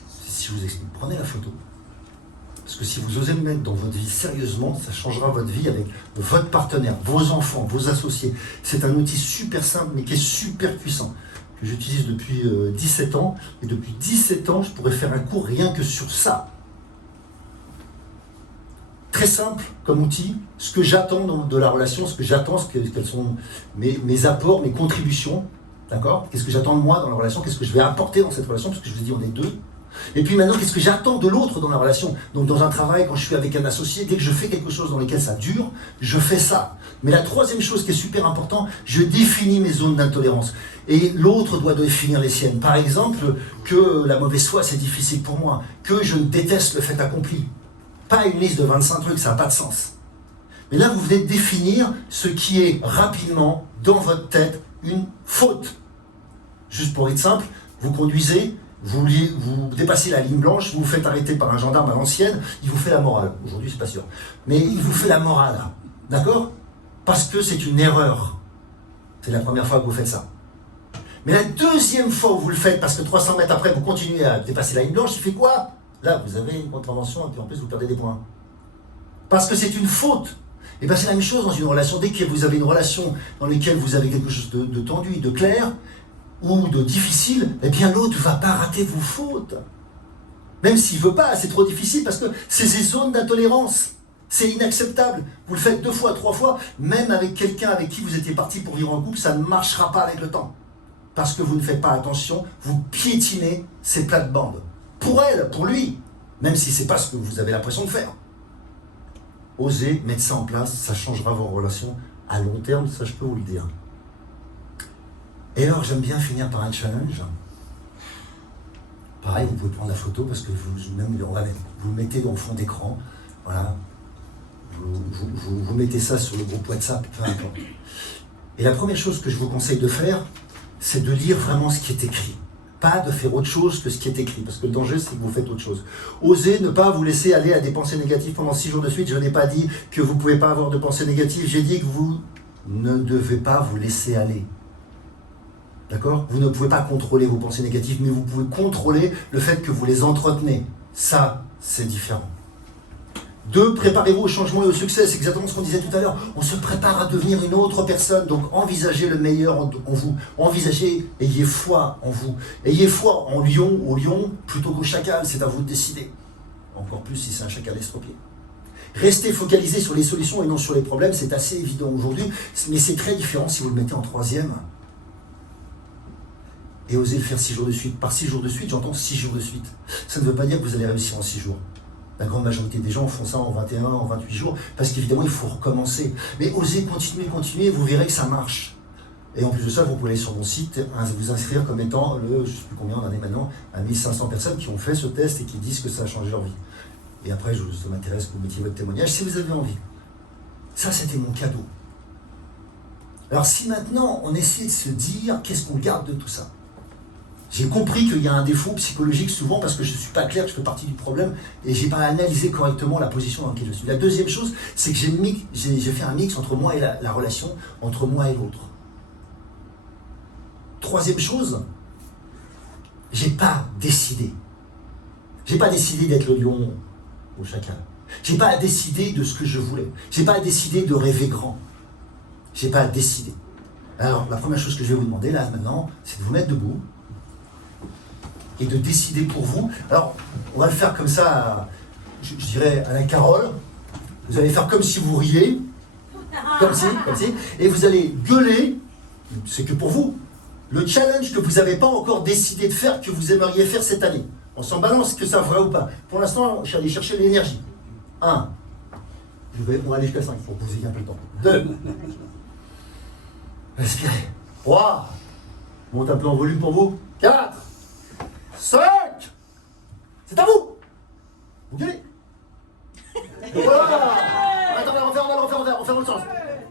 Si je vous explique, prenez la photo. Parce que si vous osez le mettre dans votre vie sérieusement, ça changera votre vie avec votre partenaire, vos enfants, vos associés. C'est un outil super simple, mais qui est super puissant, que j'utilise depuis 17 ans. Et depuis 17 ans, je pourrais faire un cours rien que sur ça. Très simple comme outil, ce que j'attends de la relation, ce que j'attends, quels sont mes apports, mes contributions. D'accord ? Qu'est-ce que j'attends de moi dans la relation ? Qu'est-ce que je vais apporter dans cette relation ? Parce que je vous ai dit, on est deux. Et puis maintenant, qu'est-ce que j'attends de l'autre dans la relation ? Donc dans un travail, quand je suis avec un associé, dès que je fais quelque chose dans lequel ça dure, je fais ça. Mais la troisième chose qui est super importante, je définis mes zones d'intolérance. Et l'autre doit définir les siennes. Par exemple, que la mauvaise foi, c'est difficile pour moi. Que je déteste le fait accompli. Pas une liste de 25 trucs, ça n'a pas de sens. Mais là, vous venez de définir ce qui est rapidement, dans votre tête, une faute. Juste pour être simple, vous conduisez, vous dépassez la ligne blanche, vous vous faites arrêter par un gendarme à l'ancienne, il vous fait la morale. Aujourd'hui, c'est pas sûr. Mais il vous fait la morale. D'accord ? Parce que c'est une erreur. C'est la première fois que vous faites ça. Mais la deuxième fois où vous le faites, parce que 300 mètres après, vous continuez à dépasser la ligne blanche, il fait quoi ? Là, vous avez une contravention et puis en plus, vous perdez des points. Parce que c'est une faute. Et bien, c'est la même chose dans une relation. Dès que vous avez une relation dans laquelle vous avez quelque chose de tendu, de clair, ou de difficile, eh bien l'autre ne va pas rater vos fautes. Même s'il ne veut pas, c'est trop difficile parce que c'est ces zones d'intolérance. C'est inacceptable. Vous le faites 2 fois, 3 fois, même avec quelqu'un avec qui vous étiez parti pour vivre en couple, ça ne marchera pas avec le temps. Parce que vous ne faites pas attention, vous piétinez ces plates-bandes. Pour elle, pour lui, même si ce n'est pas ce que vous avez l'impression de faire. Osez mettre ça en place, ça changera vos relations à long terme, ça je peux vous le dire. Et alors j'aime bien finir par un challenge. Pareil, vous pouvez prendre la photo parce que vous le mettez en fond d'écran. Voilà. Vous mettez ça sur le groupe WhatsApp, peu importe. Et la première chose que je vous conseille de faire, c'est de lire vraiment ce qui est écrit. Pas de faire autre chose que ce qui est écrit, parce que le danger, c'est que vous faites autre chose. Osez ne pas vous laisser aller à des pensées négatives pendant 6 jours de suite. Je n'ai pas dit que vous ne pouvez pas avoir de pensées négatives, j'ai dit que vous ne devez pas vous laisser aller. D'accord ? Vous ne pouvez pas contrôler vos pensées négatives, mais vous pouvez contrôler le fait que vous les entretenez. Ça, c'est différent. 2, préparez-vous au changement et au succès. C'est exactement ce qu'on disait tout à l'heure. On se prépare à devenir une autre personne. Donc, envisagez le meilleur en vous. Envisagez, ayez foi en vous. Ayez foi en lion, au lion, plutôt qu'au chacal. C'est à vous de décider. Encore plus si c'est un chacal estropié. Restez focalisé sur les solutions et non sur les problèmes. C'est assez évident aujourd'hui. Mais c'est très différent si vous le mettez en 3e. Et osez le faire 6 jours de suite. Par 6 jours de suite, j'entends 6 jours de suite. Ça ne veut pas dire que vous allez réussir en 6 jours. La grande majorité des gens font ça en 21, en 28 jours, parce qu'évidemment, il faut recommencer. Mais osez continuer, vous verrez que ça marche. Et en plus de ça, vous pouvez aller sur mon site, vous inscrire comme étant je ne sais plus combien on en est maintenant, à 1500 personnes qui ont fait ce test et qui disent que ça a changé leur vie. Et après, ça m'intéresse que vous mettiez votre témoignage, si vous avez envie. Ça, c'était mon cadeau. Alors si maintenant, on essaie de se dire, qu'est-ce qu'on garde de tout ça ? J'ai compris qu'il y a un défaut psychologique souvent parce que je ne suis pas clair, que je fais partie du problème et je n'ai pas analysé correctement la position dans laquelle je suis. La deuxième chose, c'est que j'ai fait un mix entre moi et la relation, entre moi et l'autre. Troisième chose, j'ai pas décidé. J'ai pas décidé d'être le lion au chacal. J'ai pas décidé de ce que je voulais. J'ai pas décidé de rêver grand. J'ai pas décidé. Alors, la première chose que je vais vous demander là maintenant, c'est de vous mettre debout et de décider pour vous. Alors, on va le faire comme ça, je dirais à la Carole. Vous allez faire comme si vous riez, comme si, et vous allez gueuler, c'est que pour vous, le challenge que vous n'avez pas encore décidé de faire, que vous aimeriez faire cette année. On s'en balance, que ça vrai ou pas. Pour l'instant, je suis allé chercher l'énergie. 1. On va aller jusqu'à 5 pour que vous ayez un peu de temps. 2. Respirez. 3. Monte un peu en volume pour vous. 4. 5. C'est à vous. Vous gueulez. Voilà. Attendez, on fait l'autre sens.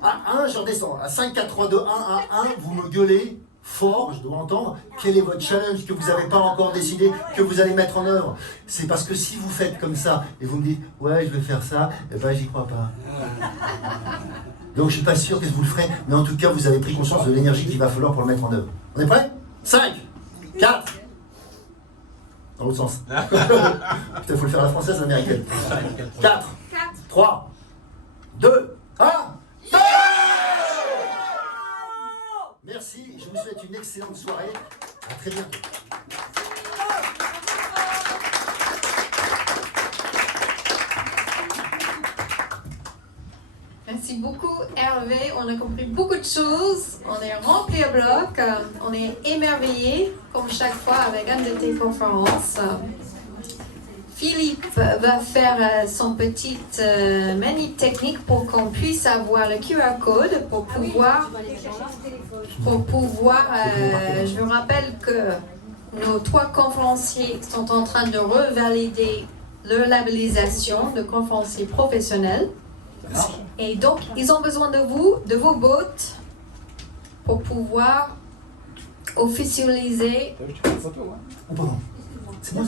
À 1, je redescends. À 5, 4, 3, 2, 1, à 1, vous me gueulez fort, je dois entendre. Quel est votre challenge que vous n'avez pas encore décidé, que vous allez mettre en œuvre? C'est parce que si vous faites comme ça et vous me dites ouais, je vais faire ça, eh ben j'y crois pas. Donc je suis pas sûr que vous le ferez, mais en tout cas vous avez pris conscience de l'énergie qu'il va falloir pour le mettre en œuvre. On est prêt? 5, 4. Dans l'autre sens. Putain, faut le faire à la française, américaine. 4, 3, 2, 1. Merci, je vous souhaite une excellente soirée. À très bientôt. Merci beaucoup Hervé, on a compris beaucoup de choses, on est rempli à bloc, on est émerveillés comme chaque fois avec une de tes conférences. Philippe va faire son petit manip technique pour qu'on puisse avoir le QR code pour pouvoir, je vous rappelle que nos 3 conférenciers sont en train de revalider leur labellisation de conférenciers professionnels. Et donc, ils ont besoin de vous, de vos bottes, pour pouvoir officialiser. Oh, pardon. C'est moi.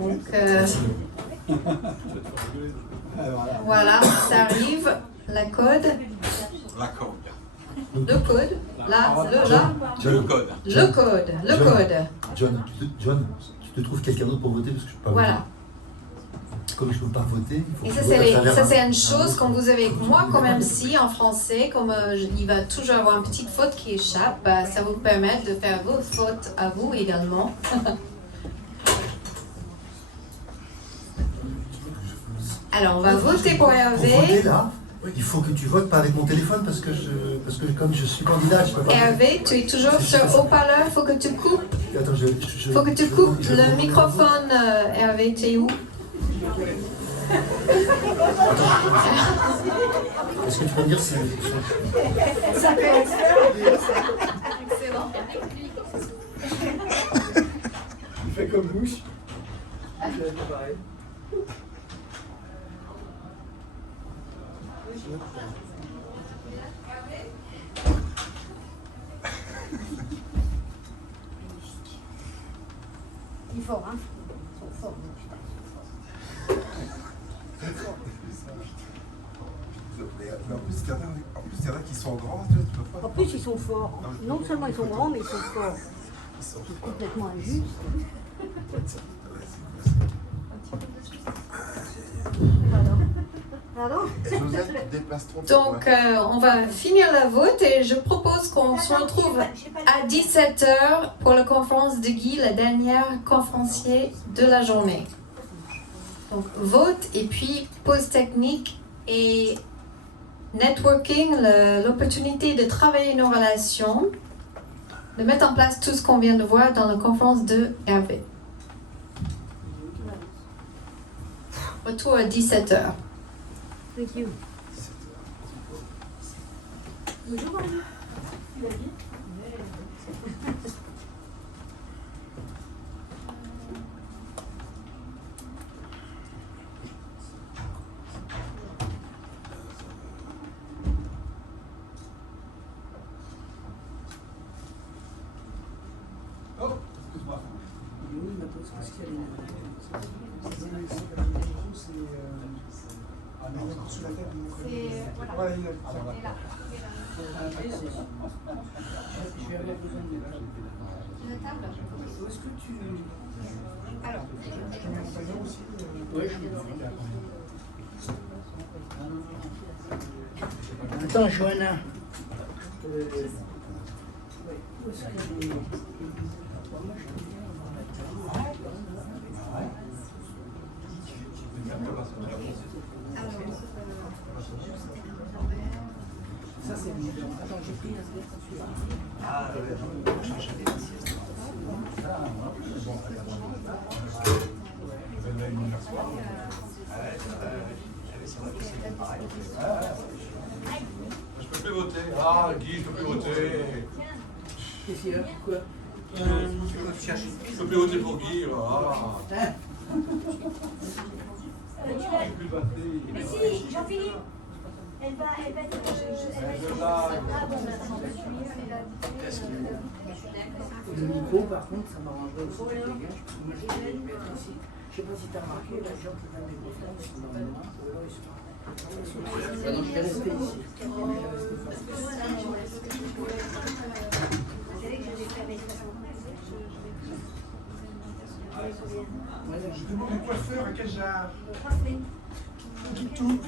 Donc, voilà, ça arrive, la code. La code. Le code, le code. John, tu te trouves quelqu'un d'autre pour voter parce que je peux pas Voilà. voter. Comme je ne peux pas voter, il faut Et que ça, je vote à travers c'est un- une chose, quand vous avez, moi comme MC en français, comme il va toujours avoir une petite faute qui échappe, ça vous permet de faire vos fautes à vous également. Alors, on va voter pour Pour voter Hervé. là, il faut que tu votes pas avec mon téléphone parce que comme je suis candidat, je peux pas. Hervé, tu es toujours sur haut-parleur, faut que tu coupes. Attends, Faut que tu coupes le microphone, Hervé, t'es où? Est-ce que tu peux me dire si. Excellent. Il fait comme bouche. Il est fort, hein. Ils sont forts. En plus, il y en a qui sont grands, tu peux pas. En plus, ils sont forts. Non seulement ils sont grands, mais ils sont forts. C'est complètement injuste. Pardon? Josette, tu déplaces ton Donc, on va finir la vote et je propose qu'on se retrouve à 17h pour la conférence de Guy, la dernière conférencier de la journée. Donc, vote et puis pause technique et networking, l'opportunité de travailler nos relations, de mettre en place tout ce qu'on vient de voir dans la conférence de Hervé. Retour à 17h. Thank you. Oh, excuse-moi. Ah non, c'est sous la tête de mon collègue. Voilà. Ouais, il est là. Et là. Je vais avoir besoin de La table. Est-ce que tu. Alors, Je te mets un tailleur aussi Oui, je suis là. Attends, Johanna. Où est-ce que ça c'est bien. Attends, j'ai pris un celui-là. Ah, bon, Je peux plus voter. Ah, Guy, je peux plus voter. Qu'est-ce qu'il y a? Quoi? Je peux plus voter pour Guy. Ah. Mais si, Jean-Philippe, elle va être. Ah bon, Le micro, par contre, ça m'arrangerait aussi que tu dégages, parce que moi je vais le mettre ici. Je sais pas si tu as remarqué, les gens qui viennent des conférences, ils sont dans le noir, ou alors ils sont. Ah non, je vais rester ici. Je vais rester Je demande au coiffeur à quel genre. Tout.